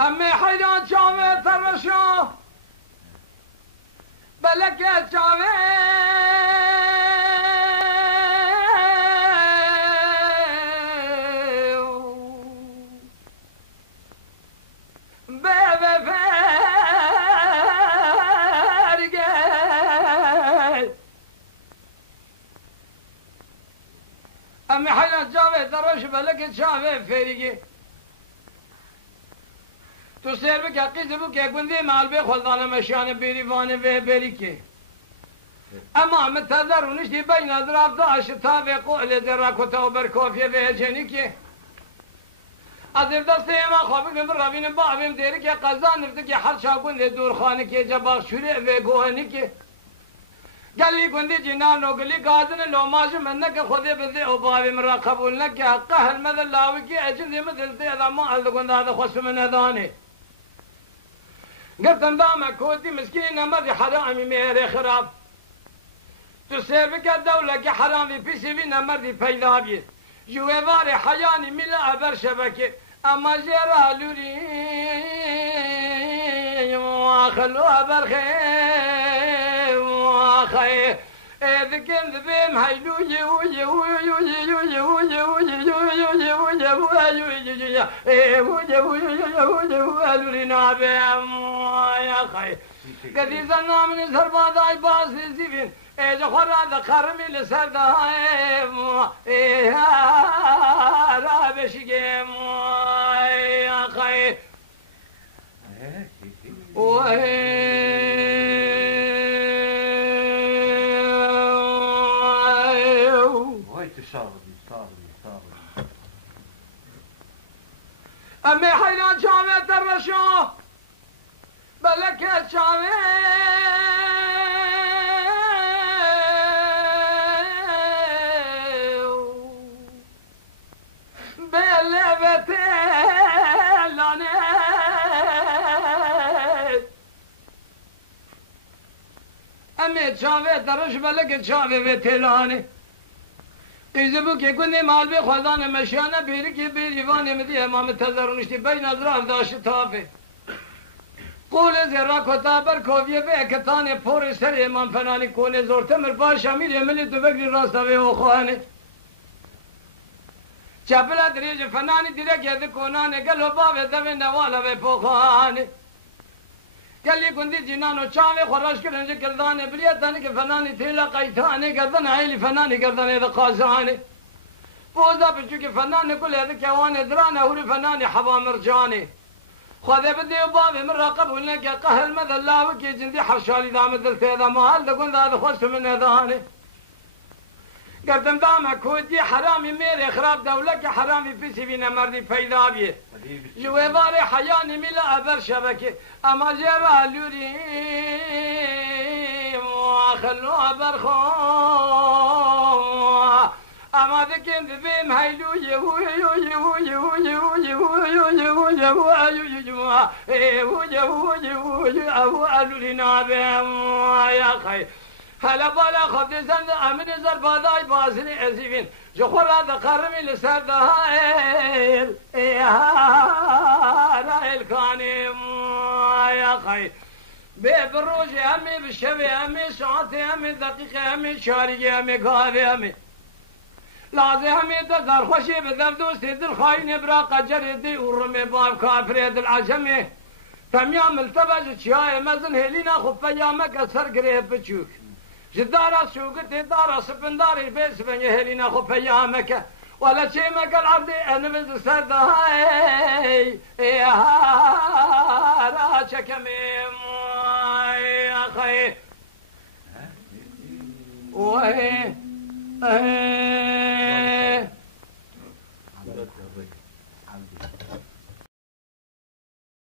أمي حيدان شامي ترشو بلك شامي بابا فارقة أمي حيدان شامي ترشو بلك شامي فارقة تو سیر بکه قیز بکه گنده مال به خلدان مشیان بیریوان و بریکه اما متذرونش دی بین اضراف داشت تا و قول در کتا و برکافیه و جنی که از دست ما خوابی من روین بابیم دیری که قضا نفته که هر شا گنده دورخانه که جبا شوره و گوهنی که گلی گنده جنان و گلی گازن لوماج من نکه خوده بده و بابیم را قبول نکه قهر مدل لاوی که اجنده مدل تیدا ما حل گنده هذا خصف من ندانه قلت اندامك كودي مسكين نمضي حرامي ميري خراب تسير بك الدولة كي حرامي في سبينا مردي بيلابي جويفاري حياني ملا أبر شبكي أما جيرا لوري وخلوها برخي وخي إذا كنت بهم هيلو يو يو يو يو يو يو يا خي قدي زنا من زربا داي باز زيفين اجا خرا خرمي لسردا را بشيم يا خي أمي حينان شامي ترشو بلك شامي بلبتي لاني أمي شامي ترش بلك شامي بتلاني قیزبو که کنی مال به خدان مشیانه بیری که بیریوان مدی امام تذرونشتی بین اضراف داشت تافه قول زیرا کتا بر کویه به اکتان پور سر امام فنانی کونه زورتمر باش امیر ملی دو بگری راستا به اخوانه چپلا دریج فنانی دیره که ده کنانه گلو باوه دوه نواله به پوخانه گلی کندی جنانو چاوه خوراش کرنجه کردانه بریتانه که فنانی تیلا قیتانه کردن عیلی فنانی کردن ده قازانه بوزا بچو که فنانی کل ده کوانه درانه هوری فنانی حوا مرجانه خواده بده و باوه من را قبولنه که قهل مد الله وکی جندی حرشالی دام دلته ده محل ده کن ده خوست من ادانه گردم دامه کودی حرامی میره خراب دوله که حرامی پیسی بینه مردی پیدا بیه جویوار حیانی میلا ابر شبکه اما جرا لوری خلوها برخو اما ذكين بهم هيلو يهو يهو يهو يهو يهو يهو يهو يهو يهو يهو يهو يهو الولينا بهم يا خي هلا بالا خد زند امن زرباداي بازني ازيفين جخور هذا قرمي لسر دهائل رايل كاني يا خي ببروج همي بالشبي همي ساعتي همي دقيقة همي شارجي همي قهوة همي لازم همي تزار خوشي بدم دوستي دل خاين براقة جردي ورمي باب كافري دل عجمي تميام التبج شاي مزن هلينا خفا يامك اثر قريب بچوك جدارا سوقت دارا سبنداري بيس بني هلينا خفا يامك ولا شيء ما قال عبدي انا بز سرد هاي را شكمي يا خي وهي